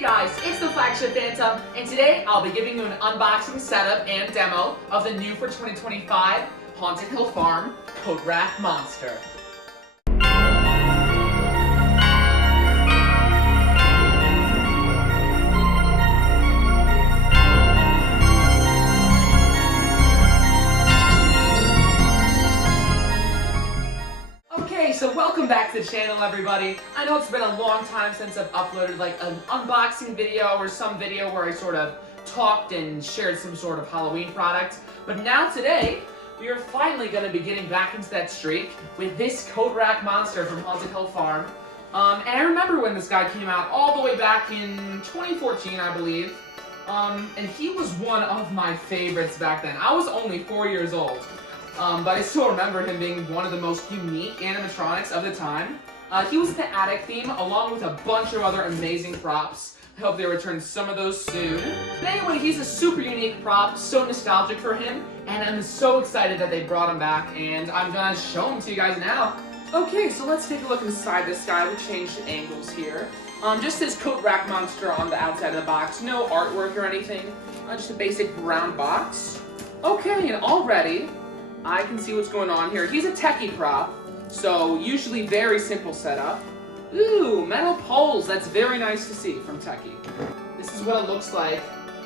guys, it's the Flagship Phantom, and today I'll be giving you an unboxing setup and demo of the new for 2025 Haunted Hill Farm Coat Rack Monster. So welcome back to the channel, everybody. I know it's been a long time since I've uploaded like an unboxing video or some video where I sort of talked and shared some sort of Halloween product. But now today, we are finally going to be getting back into that streak with this Coat Rack Monster from Haunted Hill Farm. And I remember when this guy came out all the way back in 2014, I believe. And he was one of my favorites back then. I was only 4 years old. But I still remember him being one of the most unique animatronics of the time. He was the attic theme, along with a bunch of other amazing props. I hope they return some of those soon. But anyway, he's a super unique prop, so nostalgic for him, and I'm so excited that they brought him back, and I'm gonna show him to you guys now. Okay, so let's take a look inside this guy. We changed the angles here. Just his Coat Rack Monster on the outside of the box. No artwork or anything. Just a basic brown box. Okay, and already I can see what's going on here. He's a techie prop, so usually very simple setup. Ooh, metal poles. That's very nice to see from Techie. This is what it looks like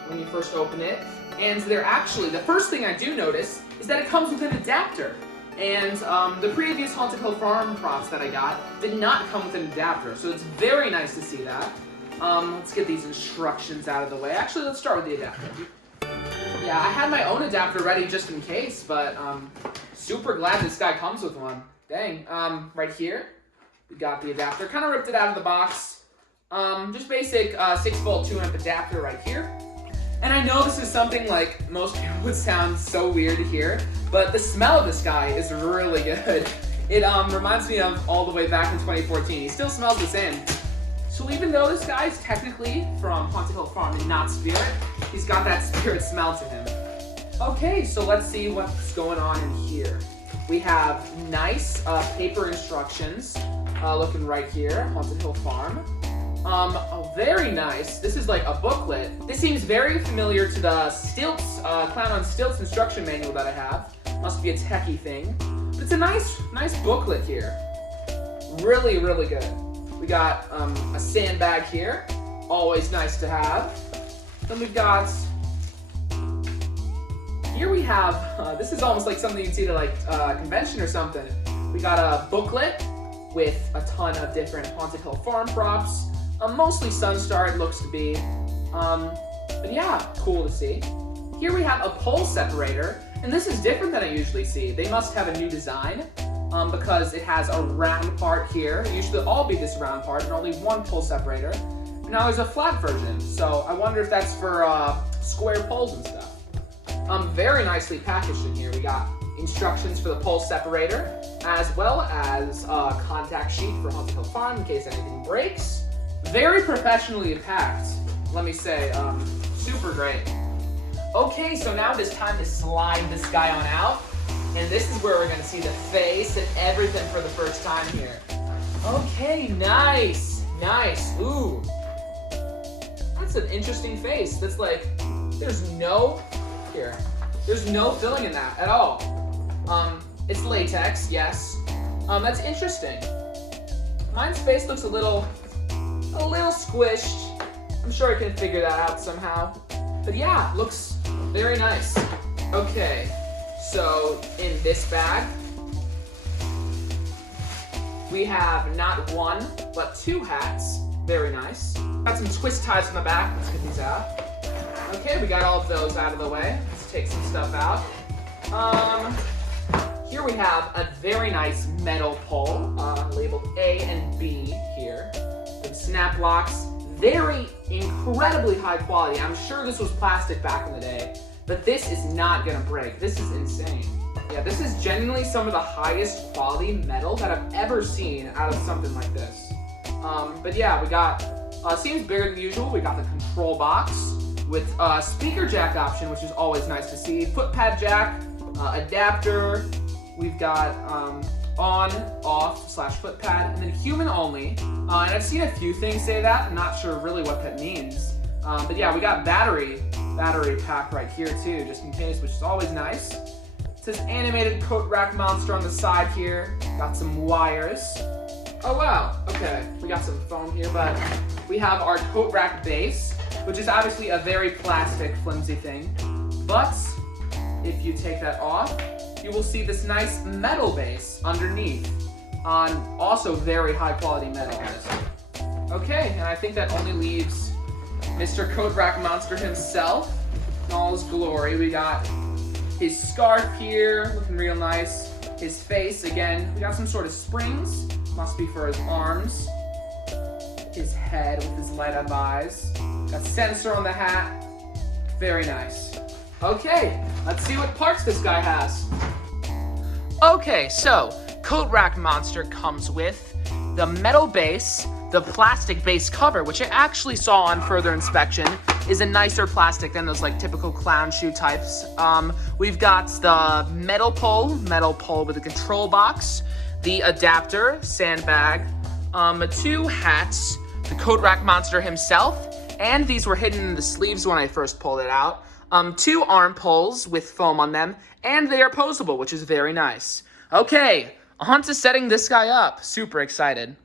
when you first open it. And they're actually, the first thing I do notice is that it comes with an adapter. And the previous Haunted Hill Farm props that I got did not come with an adapter, so it's very nice to see that. Let's get these instructions out of the way. Actually, let's start with the adapter. Yeah, I had my own adapter ready just in case, but super glad this guy comes with one. Dang. Right here, we got the adapter. Kind of ripped it out of the box. Just basic 6-volt 2-amp adapter right here. And I know this is something like most people would sound so weird to hear, but the smell of this guy is really good. It reminds me of all the way back in 2014. He still smells the same. So even though this guy's technically from Haunted Hill Farm and not Spirit, he's got that Spirit smell to him. Okay, so let's see what's going on in here. We have nice paper instructions looking right here, Haunted Hill Farm. Oh, very nice. This is like a booklet. This seems very familiar to the Stilts, Clown on Stilts instruction manual that I have. Must be a techie thing. But it's a nice booklet here. Really, really good. We got a sandbag here, always nice to have. Then we've got, here we have, this is almost like something you'd see at like a convention or something. We got a booklet with a ton of different Haunted Hill Farm props, mostly Sunstar it looks to be. But yeah, cool to see. Here we have a pole separator, and this is different than I usually see. They must have a new design. Because it has a round part here. It usually all be this round part and only one pole separator. But now there's a flat version, so I wonder if that's for square poles and stuff. Very nicely packaged in here. We got instructions for the pole separator, as well as a contact sheet for Haunted Hill Farm in case anything breaks. Very professionally packed, let me say. Super great. Okay, so now it is time to slide this guy on out. And this is where we're going to see the face and everything for the first time here. Okay, nice. Nice. Ooh. That's an interesting face. That's like, there's no filling in that at all. It's latex, yes. That's interesting. Mine's face looks a little squished. I'm sure I can figure that out somehow. But yeah, looks very nice. Okay. So, in this bag, we have not one, but 2 hats. Very nice. Got some twist ties in the back. Let's get these out. Okay, we got all of those out of the way. Let's take some stuff out. Here we have a very nice metal pole, labeled A and B here. With snap locks. Very incredibly high quality. I'm sure this was plastic back in the day. But this is not gonna break. This is insane. Yeah, this is genuinely some of the highest quality metal that I've ever seen out of something like this. But yeah, we got, seems bigger than usual. We got the control box with a speaker jack option, which is always nice to see. Foot pad jack, adapter. We've got on, off, / foot pad, and then human only. And I've seen a few things say that. I'm not sure really what that means. But yeah, we got battery pack right here too, just in case, which is always nice. It says animated coat rack monster on the side here. Got some wires. Oh wow, okay. We got some foam here, but we have our coat rack base, which is obviously a very plastic, flimsy thing. But if you take that off, you will see this nice metal base underneath on also very high quality metal. Okay, and I think that only leaves Mr. Coat Rack Monster himself in all his glory. We got his scarf here, looking real nice. His face, again, we got some sort of springs, must be for his arms. His head with his light up eyes. Got sensor on the hat, very nice. Okay, let's see what parts this guy has. Okay, so Coat Rack Monster comes with the metal base, the plastic base cover, which I actually saw on further inspection is a nicer plastic than those like typical clown shoe types. We've got the metal pole with a control box, the adapter, sandbag, 2 hats, the Coat Rack Monster himself, and these were hidden in the sleeves when I first pulled it out. 2 arm poles with foam on them, and they are posable, which is very nice. Okay, on to setting this guy up. Super excited.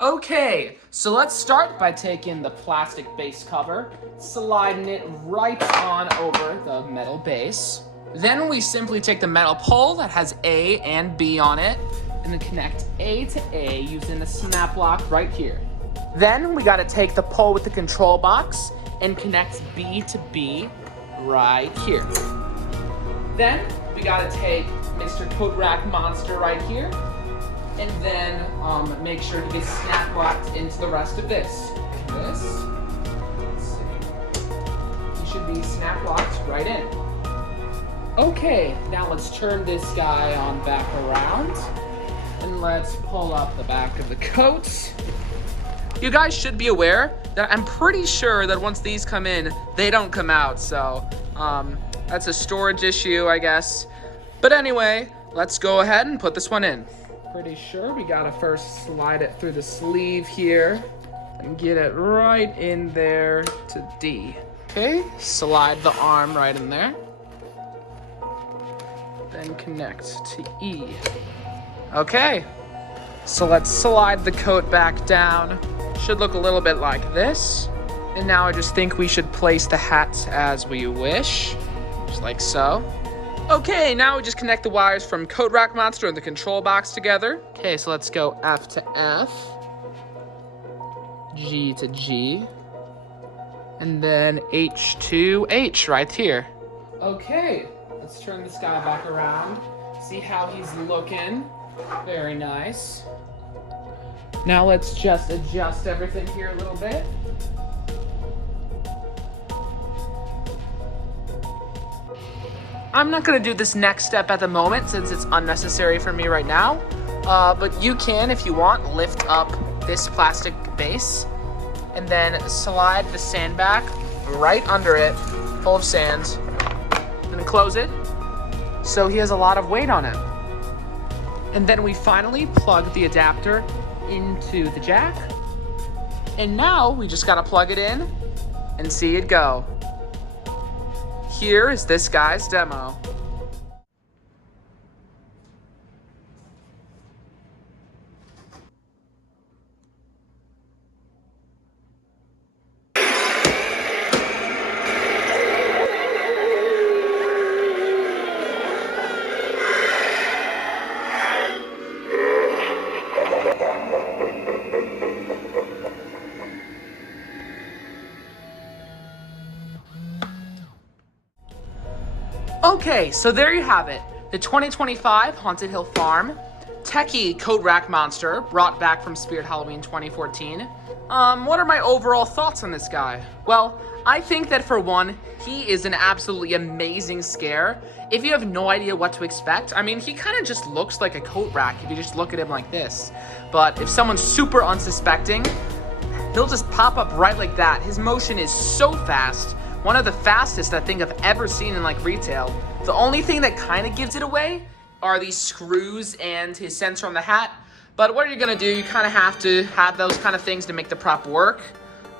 Okay, so let's start by taking the plastic base cover, sliding it right on over the metal base. Then we simply take the metal pole that has A and B on it, and then connect A to A using the snap lock right here. Then we gotta take the pole with the control box and connect B to B right here. Then we gotta take Mr. Coat Rack Monster right here, and then make sure he gets snap locked into the rest of this. Let's see. He should be snap locked right in. Okay, now let's turn this guy on back around, and let's pull up the back of the coat. You guys should be aware that I'm pretty sure that once these come in, they don't come out, so that's a storage issue, I guess. But anyway, let's go ahead and put this one in. Pretty sure we gotta first slide it through the sleeve here and get it right in there to D. Okay, slide the arm right in there. Then connect to E. Okay, so let's slide the coat back down. Should look a little bit like this. And now I just think we should place the hats as we wish, just like so. Okay, now we just connect the wires from Coat Rack Monster and the control box together. Okay, so let's go F to F, G to G, and then H to H right here. Okay, let's turn this guy back around, see how he's looking. Very nice. Now let's just adjust everything here a little bit. I'm not gonna do this next step at the moment since it's unnecessary for me right now. But you can, if you want, lift up this plastic base and then slide the sandbag right under it, full of sand, and then close it so he has a lot of weight on him. And then we finally plug the adapter into the jack. And now we just gotta plug it in and see it go. Here is this guy's demo. Okay, so there you have it. The 2025 Haunted Hill Farm Techie Coat Rack Monster, brought back from Spirit Halloween 2014. What are my overall thoughts on this guy? Well, I think that for one, he is an absolutely amazing scare. If you have no idea what to expect, I mean, he kind of just looks like a coat rack if you just look at him like this. But if someone's super unsuspecting, he'll just pop up right like that. His motion is so fast. One of the fastest I think I've ever seen in like retail. The only thing that kind of gives it away are these screws and his sensor on the hat. But what are you going to do? You kind of have to have those kind of things to make the prop work.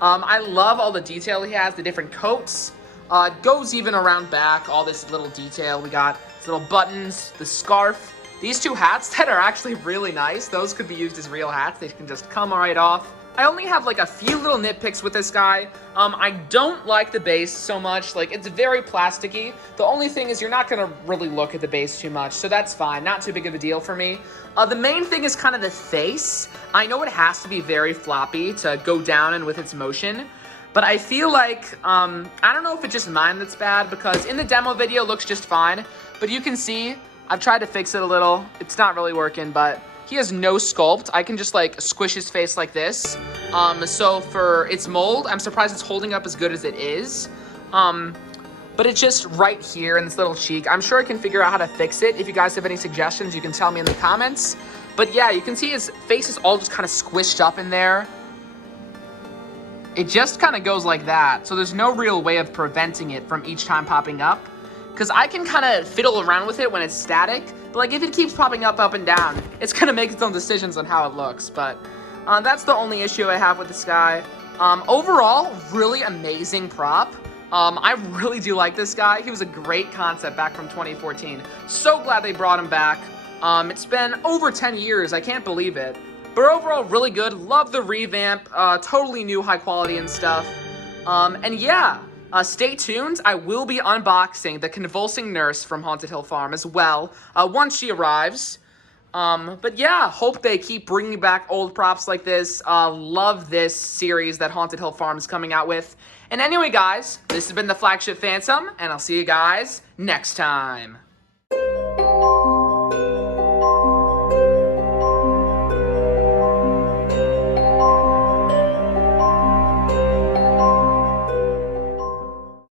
I love all the detail he has, the different coats. It goes even around back, all this little detail. We got these little buttons, the scarf. These two hats that are actually really nice. Those could be used as real hats. They can just come right off. I only have like a few little nitpicks with this guy. I don't like the base so much. Like, it's very plasticky. The only thing is you're not going to really look at the base too much, so that's fine. Not too big of a deal for me. The main thing is kind of the face. I know it has to be very floppy to go down and with its motion, but I feel like, I don't know if it's just mine that's bad, because in the demo video it looks just fine, but you can see I've tried to fix it a little. It's not really working, but he has no sculpt. I can just like squish his face like this. So for its mold, I'm surprised it's holding up as good as it is. But it's just right here in this little cheek. I'm sure I can figure out how to fix it. If you guys have any suggestions, you can tell me in the comments. But yeah, you can see his face is all just kind of squished up in there. It just kind of goes like that. So there's no real way of preventing it from each time popping up. Because I can kind of fiddle around with it when it's static. But like if it keeps popping up and down, it's going to make its own decisions on how it looks. But that's the only issue I have with this guy. Overall, really amazing prop. I really do like this guy. He was a great concept back from 2014. So glad they brought him back. It's been over 10 years. I can't believe it. But overall, really good. Love the revamp. Totally new, high quality and stuff. And yeah. Stay tuned. I will be unboxing the convulsing nurse from Haunted Hill Farm as well once she arrives. But yeah, hope they keep bringing back old props like this. Love this series that Haunted Hill Farm is coming out with. And anyway, guys, this has been the Flagship Phantom, and I'll see you guys next time.